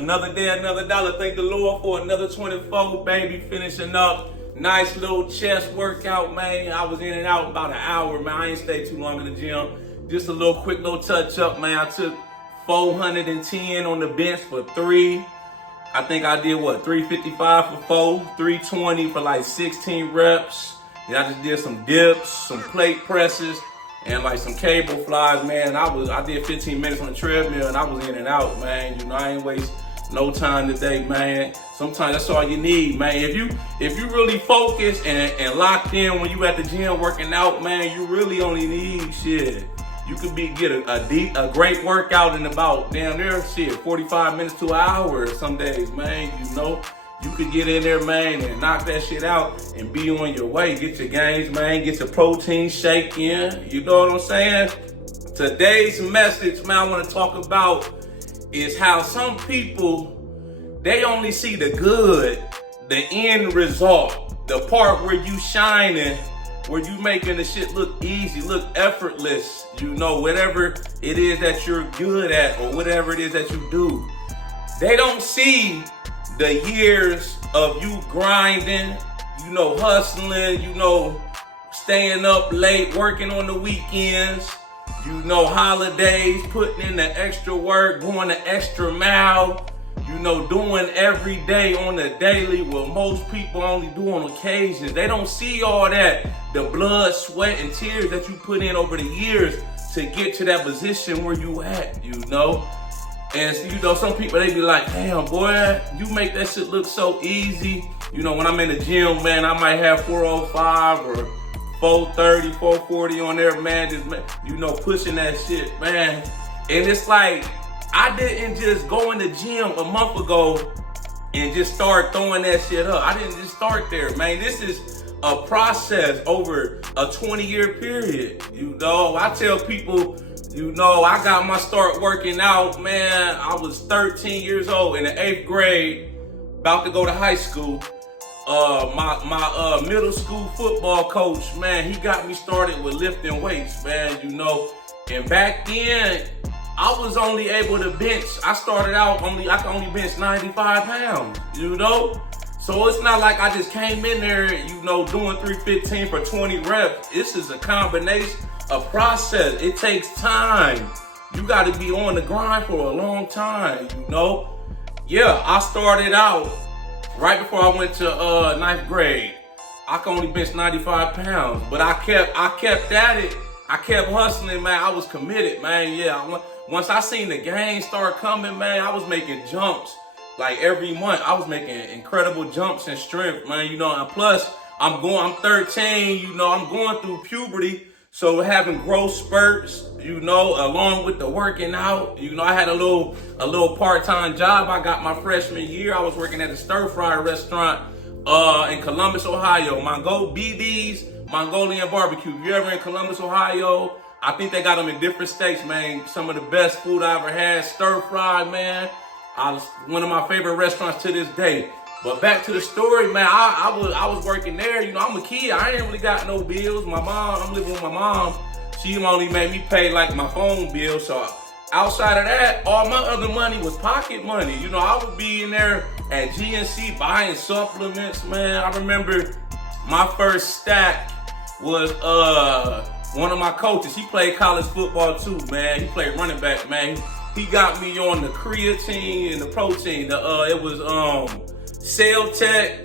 Another day, another dollar. Thank the Lord for another 24, baby. Finishing up. Nice little chest workout, man. I was in and out about an hour, man. I ain't stayed too long in the gym. Just a little quick little touch up, man. I took 410 on the bench for 3. I think I did 355 for 4, 320 for like 16 reps. Then I just did some dips, some plate presses, and like some cable flies, man. I did 15 minutes on the treadmill and I was in and out, man. You know, I ain't waste no time today, man. Sometimes that's all you need, man. If you really focus and locked in when you at the gym working out, man, you really only need shit. You could get a great workout in about damn near 45 minutes to an hour some days, man. You know, you could get in there, man, and knock that shit out and be on your way. Get your gains, man. Get your protein shake in. You know what I'm saying? Today's message, man, I want to talk about is how some people, they only see the good, the end result, the part where you shining, where you making the shit look easy, look effortless, you know, whatever it is that you're good at or whatever it is that you do. They don't see the years of you grinding, you know, hustling, you know, staying up late, working on the weekends, you know, holidays, putting in the extra work, going the extra mile, you know, doing every day on the daily what most people only do on occasions. They don't see all that, the blood, sweat, and tears that you put in over the years to get to that position where you at, you know? And so, you know, some people, they be like, damn, boy, you make that shit look so easy. You know, when I'm in the gym, man, I might have 405 or 430, 440 on there, man, just, you know, pushing that shit, man. And it's like, I didn't just go in the gym a month ago and just start throwing that shit up. I didn't just start there, man. This is a process over a 20-year period. You know, I tell people, you know, I got my start working out, man. I was 13 years old in the 8th grade, about to go to high school. My middle school football coach, man, he got me started with lifting weights, man, you know. And back then, I was only able to bench. I started out I could only bench 95 pounds, you know? So it's not like I just came in there, you know, doing 315 for 20 reps. This is a combination, a process. It takes time. You gotta be on the grind for a long time, you know? Yeah, I started out right before I went to 9th grade. I could only bench 95 pounds, but I kept at it. I kept hustling, man. I was committed, man. Yeah, once I seen the gains start coming, man, I was making jumps. Like every month, I was making incredible jumps in strength, man. You know, and plus, I'm 13, you know, I'm going through puberty. So having growth spurts, you know, along with the working out, you know, I had a little part-time job I got my freshman year. I was working at a stir-fry restaurant in Columbus, Ohio. BD's Mongolian Barbecue. If you're ever in Columbus, Ohio, I think they got them in different states, man. Some of the best food I ever had. Stir-fry, man. One of my favorite restaurants to this day. But back to the story, man, I was working there. You know, I'm a kid. I ain't really got no bills. I'm living with my mom. She only made me pay like my phone bill. So outside of that, all my other money was pocket money. You know, I would be in there at GNC buying supplements, man. I remember my first stack was one of my coaches. He played college football too, man. He played running back, man. He got me on the creatine and the protein. It was Cell Tech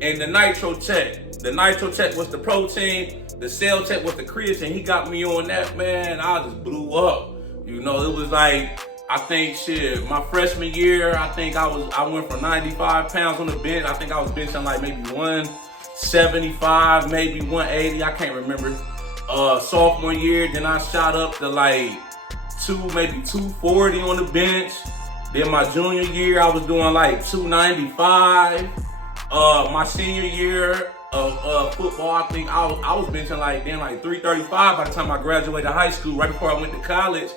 and the Nitro Tech. The Nitro Tech was the protein. The Cell Tech was the creatine. He got me on that, man. I just blew up. You know, it was like, I think my freshman year, I think I went from 95 pounds on the bench. I think I was benching like maybe 175, maybe 180. I can't remember. Sophomore year, then I shot up to like maybe 240 on the bench. Then my junior year, I was doing like 295. My senior year of football, I think I was benching like 335 by the time I graduated high school, right before I went to college.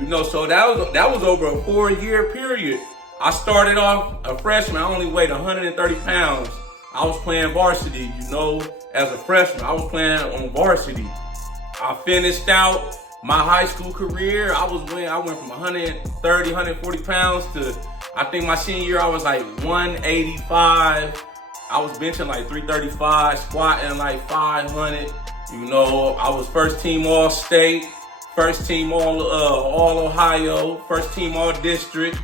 You know, so that was over a 4-year period. I started off a freshman. I only weighed 130 pounds. I was playing varsity, you know, as a freshman. I was playing on varsity. I finished out my high school career. I went from 130, 140 pounds to I think my senior year I was like 185. I was benching like 335, squatting like 500. You know, I was first team all state, first team all Ohio, first team all district,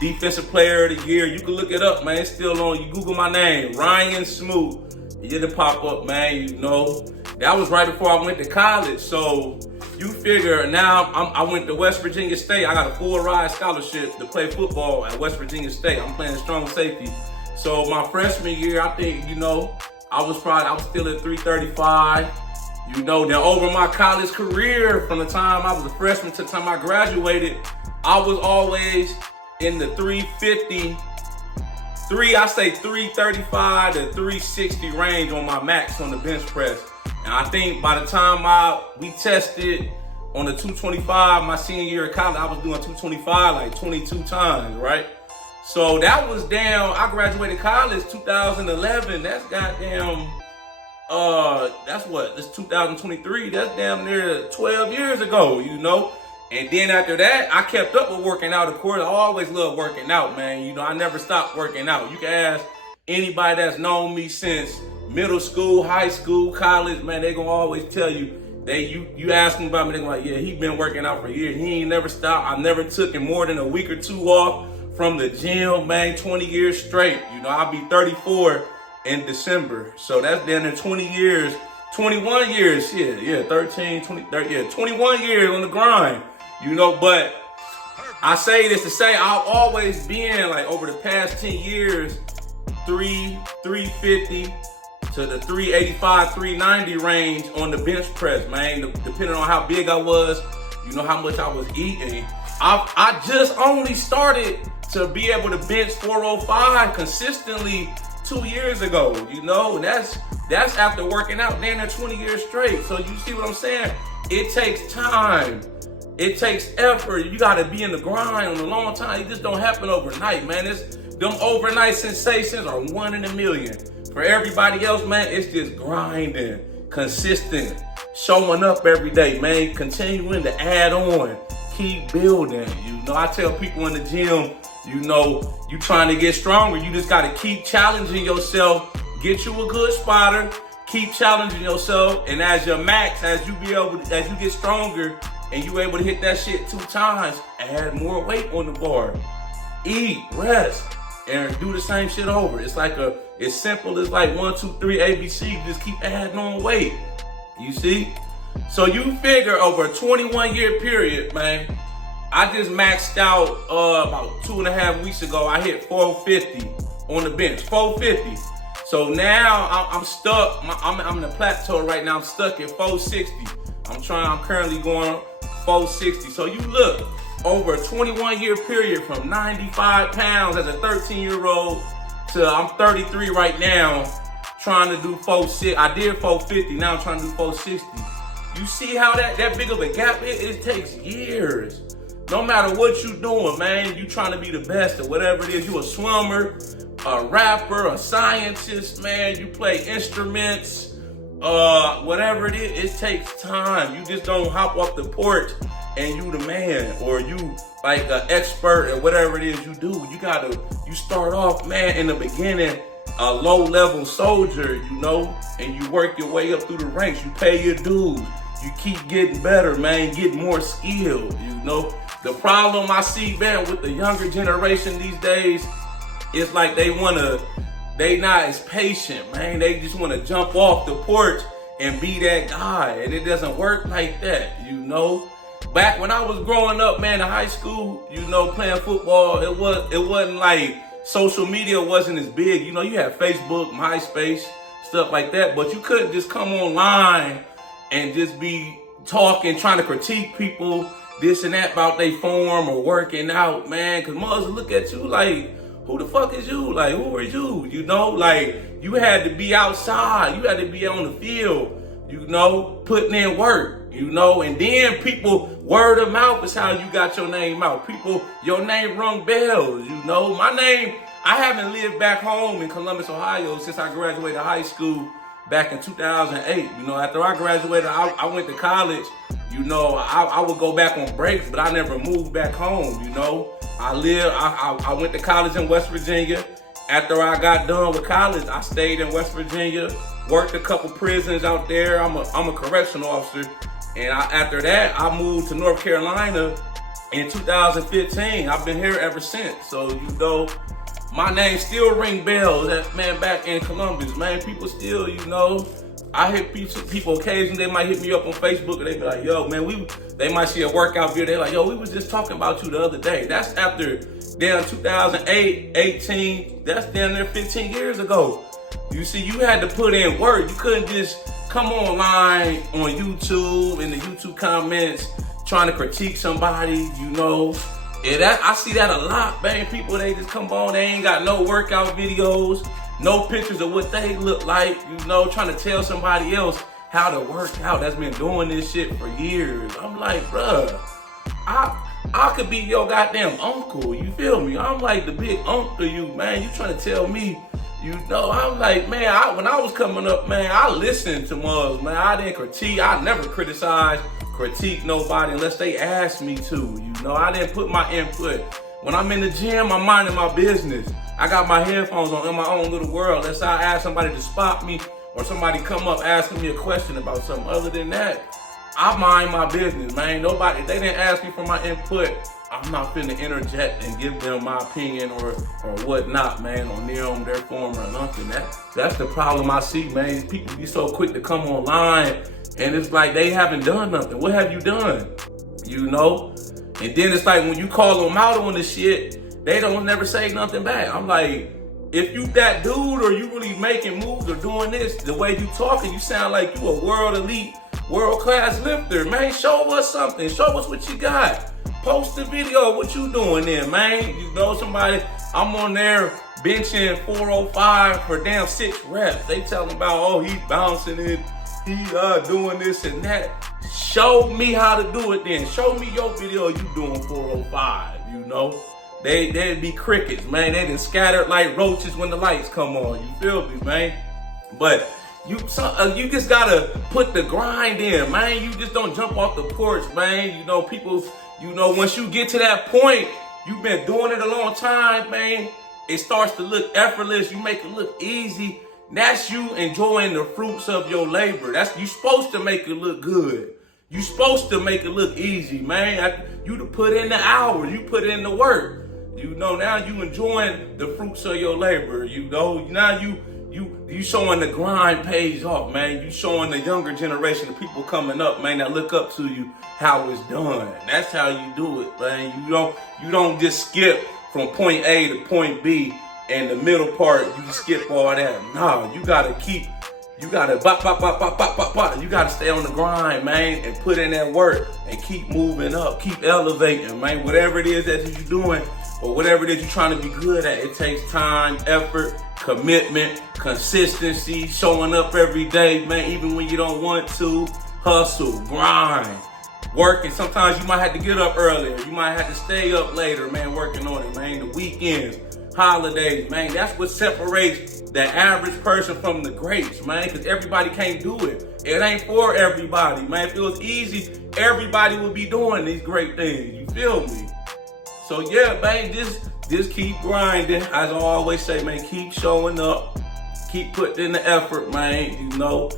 defensive player of the year. You can look it up, man. It's still on. You Google my name, Ryan Smoot. It'll pop up, man. You know, that was right before I went to college. So you figure now I went to West Virginia State. I got a full ride scholarship to play football at West Virginia State. I'm playing strong safety. So my freshman year, I think, you know, I was still at 335. You know, then over my college career, from the time I was a freshman to the time I graduated, I was always in the 335 to 360 range on my max on the bench press. And I think by the time we tested on the 225 my senior year of college, I was doing 225 like 22 times, right? So that was down. I graduated college 2011. That's goddamn. It's 2023. That's damn near 12 years ago, you know. And then after that, I kept up with working out. Of course, I always loved working out, man. You know, I never stopped working out. You can ask anybody that's known me since middle school, high school, college, man. They gonna always tell you. You ask them about me, they gonna like, yeah, he been working out for years. He ain't never stopped. I never took him more than a week or two off from the gym, man. 20 years straight. You know, I'll be 34 in December. So that's down there 20 years, 21 years, 13, 20, 30, 21 years on the grind, you know. But I say this to say I've always been like over the past 10 years, 350 to the 385, 390 range on the bench press, man. Depending on how big I was, you know, how much I was eating. I just only started to be able to bench 405 consistently 2 years ago, you know, and that's after working out damn near 20 years straight. So you see what I'm saying? It takes time. It takes effort. You got to be in the grind on a long time. It just don't happen overnight, man. Them overnight sensations are 1 in a million. For everybody else, man, it's just grinding, consistent, showing up every day, man, continuing to add on, keep building. You know, I tell people in the gym, you know, you trying to get stronger, you just got to keep challenging yourself, get you a good spotter, keep challenging yourself, and as your max, as you get stronger and you able to hit that shit 2 times, add more weight on the bar. Eat, rest, and do the same shit over. It's like it's simple as like 1, 2, 3 ABC. You just keep adding on weight. You see? So you figure over a 21-year period, man, I just maxed out about 2.5 weeks ago. I hit 450 on the bench, 450. So now I'm stuck. I'm in a plateau right now. I'm stuck at 460. I'm currently going 460. So you look, over a 21-year period from 95 pounds as a 13-year-old to I'm 33 right now, trying to do 460. I did 450. Now I'm trying to do 460. You see how that big of a gap is? It takes years. No matter what you doing, man, you trying to be the best at whatever it is. You a swimmer, a rapper, a scientist, man. You play instruments, whatever it is. It takes time. You just don't hop off the porch and you the man, or you like an expert at whatever it is you do. You start off, man, in the beginning, a low-level soldier, you know, and you work your way up through the ranks. You pay your dues. You keep getting better, man, get more skilled, you know. The problem I see, man, with the younger generation these days is like they not as patient, man. They just want to jump off the porch and be that guy, and it doesn't work like that, you know. Back when I was growing up, man, in high school, you know, playing football, it wasn't like social media wasn't as big. You know, you had Facebook, MySpace, stuff like that, but you couldn't just come online and just be talking, trying to critique people, this and that about their form or working out, man, because mothers look at you like, who the fuck is you? Like, who are you? You know, like, you had to be outside. You had to be on the field, you know, putting in work, you know, and then people, word of mouth is how you got your name out. People, your name rung bells, you know. My name, I haven't lived back home in Columbus, Ohio since I graduated high school back in 2008. You know, after I graduated, I went to college You know, I would go back on breaks, but I never moved back home, you know. I went to college in West Virginia. After I got done with college, I stayed in West Virginia, worked a couple prisons out there. I'm a correctional officer. And after that, I moved to North Carolina in 2015. I've been here ever since. So, you know, my name still ring bells. That man back in Columbus, man, people still, you know, I hit people occasionally, they might hit me up on Facebook and they be like, yo, man, they might see a workout video. They're like, yo, we was just talking about you the other day. That's after down 2008, 18, that's down there 15 years ago. You see, you had to put in work. You couldn't just come online on YouTube in the YouTube comments trying to critique somebody, you know. And I see that a lot, man. People, they just come on, they ain't got no workout videos, no pictures of what they look like, you know, trying to tell somebody else how to work out that's been doing this shit for years. I'm like, bruh, I could be your goddamn uncle, you feel me? I'm like the big uncle to you, man. You trying to tell me, you know, I'm like, man, when I was coming up, man, I listened to Muzz, man. I didn't critique, I never critique nobody unless they asked me to, you know. I didn't put my input. When I'm in the gym, I'm minding my business. I got my headphones on in my own little world. Unless I ask somebody to spot me or somebody come up asking me a question about something. Other than that, I mind my business, man. Nobody, if they didn't ask me for my input, I'm not finna interject and give them my opinion or whatnot, man, on them, their form or nothing. That's the problem I see, man. People be so quick to come online and it's like they haven't done nothing. What have you done? You know? And then it's like when you call them out on the shit, they don't never say nothing back. I'm like, if you that dude or you really making moves or doing this, the way you talking, you sound like you a world elite, world class lifter, man. Show us something. Show us what you got. Post the video of what you doing there, man. You know somebody, I'm on there benching 405 for damn 6 reps. They telling about, oh, he bouncing it, he doing this and that. Show me how to do it then. Show me your video you doing 405, you know. They'd be crickets, man. They done scattered like roaches when the lights come on. You feel me, man? But you just gotta put the grind in, man. You just don't jump off the porch, man. You know, people, you know, once you get to that point, you've been doing it a long time, man. It starts to look effortless. You make it look easy. That's you enjoying the fruits of your labor. You supposed to make it look good. You supposed to make it look easy, man. You to put in the hours. You put in the work. You know, now you enjoying the fruits of your labor. You know, now you showing the grind pays off, man. You showing the younger generation, the people coming up, man, that look up to you, how it's done. That's how you do it, man. You don't just skip from point A to point B and the middle part, you skip all that. No, you gotta bop, bop, bop, bop, bop, bop, bop. You gotta stay on the grind, man, and put in that work and keep moving up, keep elevating, man. Whatever it is that you're doing or whatever it is you're trying to be good at, it takes time, effort, commitment, consistency, showing up every day, man, even when you don't want to. Hustle, grind, working. Sometimes you might have to get up earlier. You might have to stay up later, man, working on it, man. The weekends, holidays, man, that's what separates the average person from the greats, man, because everybody can't do it. It ain't for everybody, man. If it was easy, everybody would be doing these great things. You feel me? So yeah, man, just keep grinding. As I always say, man, keep showing up, keep putting in the effort, man. You know,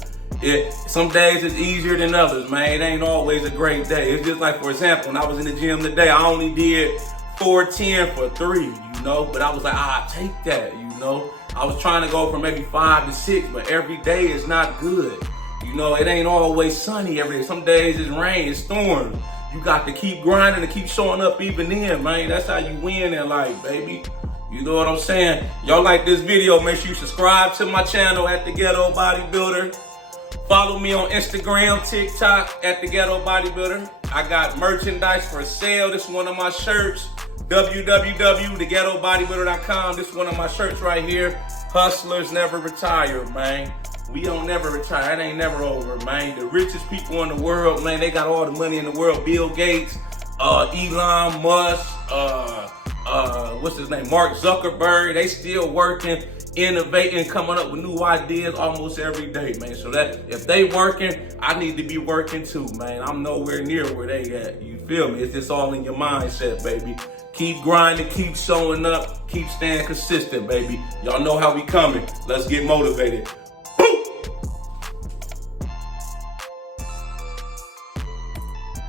some days it's easier than others, man. It ain't always a great day. It's just like, for example, when I was in the gym today, I only did 410 for 3, you know, but I was like, I'll take that, you know. I was trying to go from maybe 5 to 6, but every day is not good. You know, it ain't always sunny every day. Some days it's rain, it's storms. You got to keep grinding and keep showing up even then, man. That's how you win in life, baby. You know what I'm saying? Y'all like this video, make sure you subscribe to my channel at The Ghetto Bodybuilder. Follow me on Instagram, TikTok at The Ghetto Bodybuilder. I got merchandise for sale. This is one of my shirts. www.theghettobodybuilder.com. This is one of my shirts right here. Hustlers never retire, man. We don't never retire. It ain't never over, man. The richest people in the world, man, they got all the money in the world. Bill Gates, Elon Musk, what's his name? Mark Zuckerberg. They still working innovating, coming up with new ideas almost every day, man. So that if they working, I need to be working too, man. I'm nowhere near where they at. You feel me? It's just all in your mindset, baby. Keep grinding, keep showing up, keep staying consistent, baby. Y'all know how we coming. Let's get motivated.